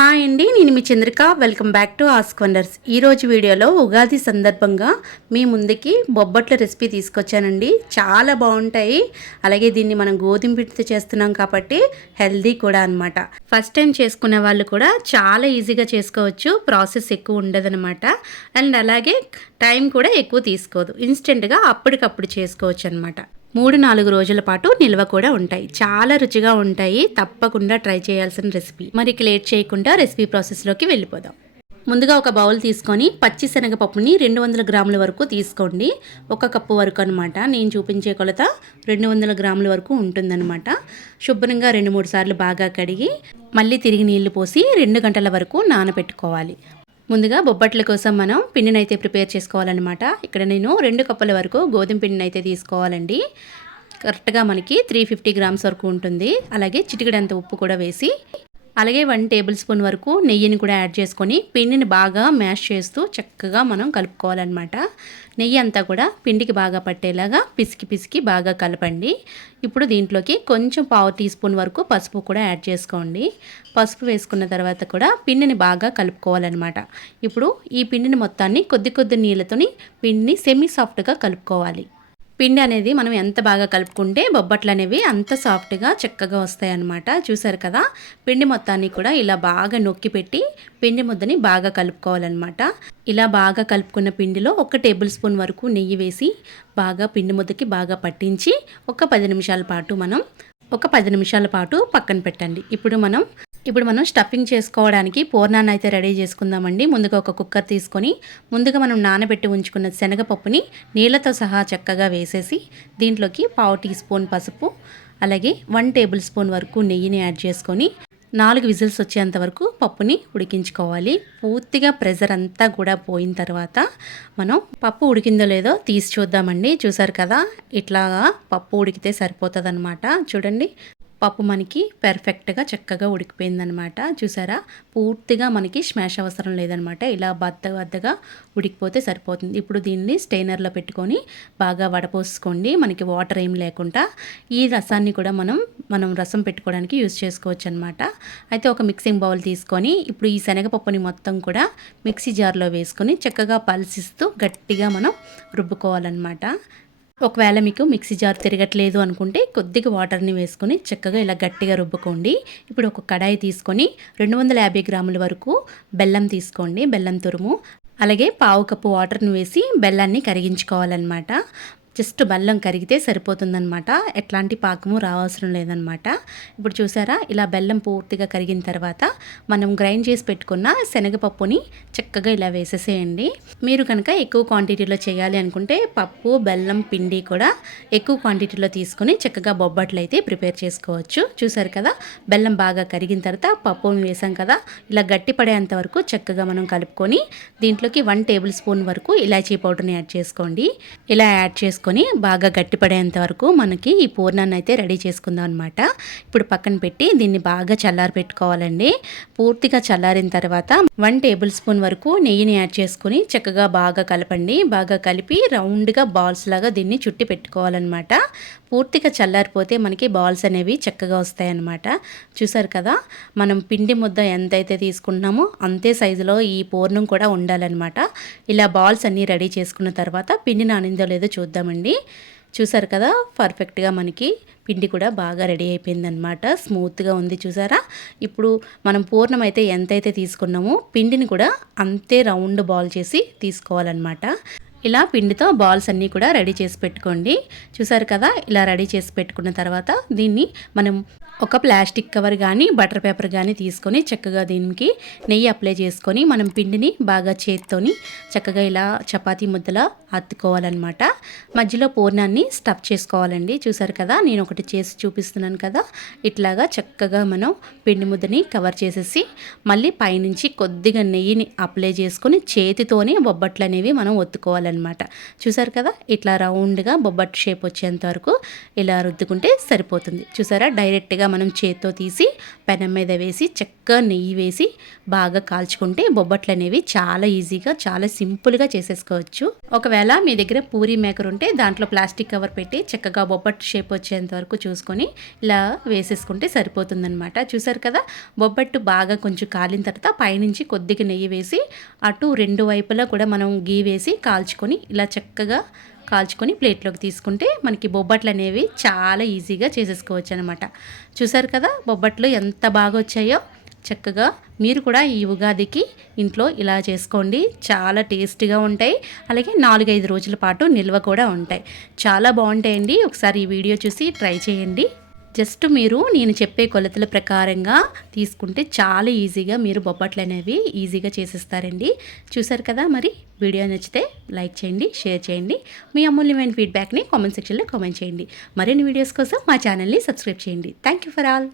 Hi అండి, నేను మీ Chandrika. Welcome back to ask wonders. ఈరోజు వీడియోలో ఉగాది సందర్భంగా మీ ముందుకి బొబ్బట్ల రెసిపీ తీసుకొచ్చానండి. చాలా బాగుంటాయి. అలాగే దీన్ని మనం గోధుమ పిండితో చేస్తున్నాం కాబట్టి హెల్దీ కూడా అనమాట. ఫస్ట్ టైం చేసుకునే వాళ్ళు కూడా చాలా ఈజీగా చేసుకోవచ్చు. ప్రాసెస్ ఎక్కువ ఉండదనమాట. అండ్ అలాగే టైం కూడా ఎక్కువ తీసుకోదు. ఇన్స్టెంట్గా అప్పటికప్పుడు చేసుకోవచ్చు అనమాట. 3-4 రోజుల పాటు నిల్వ కూడా ఉంటాయి. చాలా రుచిగా ఉంటాయి. తప్పకుండా ట్రై చేయాల్సిన రెసిపీ. మరి లేట్ చేయకుండా రెసిపీ ప్రాసెస్లోకి వెళ్ళిపోదాం. ముందుగా ఒక బౌల్ తీసుకొని పచ్చి శనగపప్పుని 200 గ్రాముల వరకు తీసుకోండి. 1 కప్పు వరకు అనమాట. నేను చూపించే కొలత 200 గ్రాముల వరకు ఉంటుందన్నమాట. శుభ్రంగా 2-3 సార్లు బాగా కడిగి మళ్ళీ తిరిగి నీళ్లు పోసి 2 గంటల వరకు నానబెట్టుకోవాలి. ముందుగా బొబ్బట్ల కోసం మనం పిండిని అయితే ప్రిపేర్ చేసుకోవాలన్నమాట. ఇక్కడ నేను 2 కప్పుల వరకు గోధుమ పిండిని అయితే తీసుకోవాలండి. కరెక్ట్గా మనకి 350 గ్రామ్స్ వరకు ఉంటుంది. అలాగే చిటికెడంత ఉప్పు కూడా వేసి, అలాగే 1 టేబుల్ స్పూన్ వరకు నెయ్యిని కూడా యాడ్ చేసుకొని పిండిని బాగా మ్యాష్ చేస్తూ చక్కగా మనం కలుపుకోవాలన్నమాట. నెయ్యి అంతా కూడా పిండికి బాగా పట్టేలాగా పిసికి బాగా కలపండి. ఇప్పుడు దీంట్లోకి కొంచెం 1/2 టీ స్పూన్ వరకు పసుపు కూడా యాడ్ చేసుకోండి. పసుపు వేసుకున్న తర్వాత కూడా పిండిని బాగా కలుపుకోవాలన్నమాట. ఇప్పుడు ఈ పిండిని మొత్తాన్ని కొద్ది నీళ్ళతోని పిండిని సెమీ సాఫ్ట్గా కలుపుకోవాలి. పిండి అనేది మనం ఎంత బాగా కలుపుకుంటే బొబ్బట్లు అనేవి అంత సాఫ్ట్గా చక్కగా వస్తాయి అన్నమాట. చూసారు కదా, పిండి మొత్తాన్ని కూడా ఇలా బాగా నొక్కి పెట్టి పిండి ముద్దని బాగా కలుపుకోవాలన్నమాట. ఇలా బాగా కలుపుకున్న పిండిలో 1 టేబుల్ స్పూన్ వరకు నెయ్యి వేసి బాగా పిండి ముద్దకి బాగా పట్టించి ఒక 10 నిమిషాల పాటు పక్కన పెట్టండి. ఇప్పుడు మనం స్టఫింగ్ చేసుకోవడానికి పూర్ణాన్ని అయితే రెడీ చేసుకుందామండి. ముందుగా ఒక కుక్కర్ తీసుకొని ముందుగా మనం నానబెట్టి ఉంచుకున్న శనగపప్పుని నీళ్ళతో సహా చక్కగా వేసేసి దీంట్లోకి 1/2 టీ స్పూన్ పసుపు, అలాగే 1 టేబుల్ స్పూన్ వరకు నెయ్యిని యాడ్ చేసుకొని 4 విజిల్స్ వచ్చేంత వరకు పప్పుని ఉడికించుకోవాలి. పూర్తిగా ప్రెషర్ అంతా కూడా పోయిన తర్వాత మనం పప్పు ఉడికిందో లేదో తీసి చూద్దామండి. చూసారు కదా, ఇట్లాగా పప్పు ఉడికితే సరిపోతుందన్నమాట. చూడండి, పప్పు మనకి పర్ఫెక్ట్గా చక్కగా ఉడికిపోయిందనమాట. చూసారా, పూర్తిగా మనకి స్మాష్ అవసరం లేదనమాట. ఇలా బద్దగా ఉడికిపోతే సరిపోతుంది. ఇప్పుడు దీన్ని స్టెయినర్లో పెట్టుకొని బాగా వడపోసుకోండి. మనకి వాటర్ ఏం లేకుండా ఈ రసాన్ని కూడా మనం రసం పెట్టుకోవడానికి యూజ్ చేసుకోవచ్చు అనమాట. అయితే ఒక మిక్సింగ్ బౌల్ తీసుకొని ఇప్పుడు ఈ శనగపప్పుని మొత్తం కూడా మిక్సీ జార్లో వేసుకొని చక్కగా పల్సిస్తూ గట్టిగా మనం రుబ్బుకోవాలన్నమాట. ఒకవేళ మీకు మిక్సీ జార్ తిరగట్లేదు అనుకుంటే కొద్దిగా వాటర్ని వేసుకొని చక్కగా ఇలా గట్టిగా రుబ్బుకోండి. ఇప్పుడు ఒక కడాయి తీసుకొని 250 గ్రాముల వరకు బెల్లం తీసుకోండి. బెల్లం తురుము, అలాగే 1/2 కప్పు వాటర్ని వేసి బెల్లాన్ని కరిగించుకోవాలన్నమాట. జస్ట్ బెల్లం కరిగితే సరిపోతుందన్నమాట. ఎట్లాంటి పాకము రావాల్సిన లేదనమాట. ఇప్పుడు చూసారా, ఇలా బెల్లం పూర్తిగా కరిగిన తర్వాత మనం గ్రైండ్ చేసి పెట్టుకున్న శనగపప్పుని చక్కగా ఇలా వేసేసేయండి. మీరు కనుక ఎక్కువ క్వాంటిటీలో చేయాలి అనుకుంటే పప్పు, బెల్లం, పిండి కూడా ఎక్కువ క్వాంటిటీలో తీసుకొని చక్కగా బొబ్బట్లు అయితే ప్రిపేర్ చేసుకోవచ్చు. చూసారు కదా, బెల్లం బాగా కరిగిన తర్వాత పప్పుని వేసాం కదా, ఇలా గట్టి పడేంత వరకు చక్కగా మనం కలుపుకొని దీంట్లోకి 1 టేబుల్ స్పూన్ వరకు ఇలాచీ పౌడర్ని యాడ్ చేసుకోండి. ఇలా యాడ్ చేసుకొని బాగా గట్టిపడేంత వరకు మనకి ఈ పూర్ణాన్ని అయితే రెడీ చేసుకుందాం అనమాట. ఇప్పుడు పక్కన పెట్టి దీన్ని బాగా చల్లారి పెట్టుకోవాలండి. పూర్తిగా చల్లారిన తర్వాత 1 టేబుల్ స్పూన్ వరకు నెయ్యిని యాడ్ చేసుకుని చక్కగా బాగా కలపండి. బాగా కలిపి రౌండ్గా బాల్స్ లాగా దీన్ని చుట్టి పెట్టుకోవాలన్నమాట. పూర్తిగా చల్లారిపోతే మనకి బాల్స్ అనేవి చక్కగా వస్తాయన్నమాట. చూసారు కదా, మనం పిండి ముద్ద ఎంతైతే తీసుకుంటున్నామో అంతే సైజులో ఈ పూర్ణం కూడా ఉండాలన్నమాట. ఇలా బాల్స్ అన్నీ రెడీ చేసుకున్న తర్వాత పిండి నానిందో లేదో చూద్దామండి. చూసారు కదా, పర్ఫెక్ట్గా మనకి పిండి కూడా బాగా రెడీ అయిపోయిందనమాట. స్మూత్గా ఉంది చూసారా. ఇప్పుడు మనం పూర్ణం అయితే ఎంతైతే తీసుకున్నామో పిండిని కూడా అంతే రౌండ్ బాల్ చేసి తీసుకోవాలన్నమాట. ఇలా పిండితో బాల్స్ అన్నీ కూడా రెడీ చేసి పెట్టుకోండి. చూసారు కదా, ఇలా రెడీ చేసి పెట్టుకున్న తర్వాత దీన్ని మనం ఒక ప్లాస్టిక్ కవర్ కానీ బటర్ పేపర్ కానీ తీసుకొని చక్కగా దీనికి నెయ్యి అప్లై చేసుకొని మనం పిండిని బాగా చేత్తోని చక్కగా ఇలా చపాతీ ముద్దలా అత్తుకోవాలన్నమాట. మధ్యలో పూర్ణాన్ని స్టఫ్ చేసుకోవాలండి. చూసారు కదా, నేను ఒకటి చేసి చూపిస్తున్నాను కదా, ఇట్లాగా చక్కగా మనం పిండి ముద్దని కవర్ చేసేసి మళ్ళీ పైనుంచి కొద్దిగా నెయ్యిని అప్లై చేసుకొని చేతితోనే బొబ్బట్లు అనేవి మనం ఒత్తుకోవాలన్నమాట. చూసారు కదా, ఇట్లా రౌండ్గా బొబ్బట్ షేప్ వచ్చేంత వరకు ఇలా రుద్దుకుంటే సరిపోతుంది. చూసారా, డైరెక్ట్గా మనం చేత్తో తీసి పెనం మీద వేసి చక్కగా నెయ్యి వేసి బాగా కాల్చుకుంటే బొబ్బట్లు అనేవి చాలా ఈజీగా చాలా సింపుల్గా చేసేసుకోవచ్చు. ఒకవేళ మీ దగ్గర పూరీ మేకర్ ఉంటే దాంట్లో ప్లాస్టిక్ కవర్ పెట్టి చక్కగా బొబ్బట్టు షేప్ వచ్చేంత వరకు చూసుకొని ఇలా వేసేసుకుంటే సరిపోతుందనమాట. చూసారు కదా, బొబ్బట్టు బాగా కొంచెం కాలిన తర్వాత పైనుంచి కొద్దిగా నెయ్యి వేసి అటు రెండు వైపులా కూడా మనం గీ వేసి కాల్చుకొని ఇలా చక్కగా కాల్చుకొని ప్లేట్లోకి తీసుకుంటే మనకి బొబ్బట్లు అనేవి చాలా ఈజీగా చేసేసుకోవచ్చు అనమాట. చూసారు కదా బొబ్బట్లు ఎంత బాగా వచ్చాయో. చక్కగా మీరు కూడా ఈ ఉగాదికి ఇంట్లో ఇలా చేసుకోండి, చాలా టేస్టీగా ఉంటాయి. అలాగే 4-5 రోజుల పాటు నిల్వ కూడా ఉంటాయి. చాలా బాగుంటాయండి. ఒకసారి ఈ వీడియో చూసి ట్రై చేయండి. జస్ట్ మీరు నేను చెప్పే కొలతల ప్రకారంగా తీసుకుంటే చాలా ఈజీగా మీరు బొబ్బట్లు అనేవి ఈజీగా చేసేస్తారండి. చూసారు కదా, మరి వీడియో నచ్చితే లైక్ చేయండి, షేర్ చేయండి. మీ అమూల్యమైన ఫీడ్బ్యాక్ని కామెంట్ సెక్షన్లో కామెంట్ చేయండి. మరిన్ని వీడియోస్ కోసం మా ఛానల్ని సబ్స్క్రైబ్ చేయండి. Thank you for all.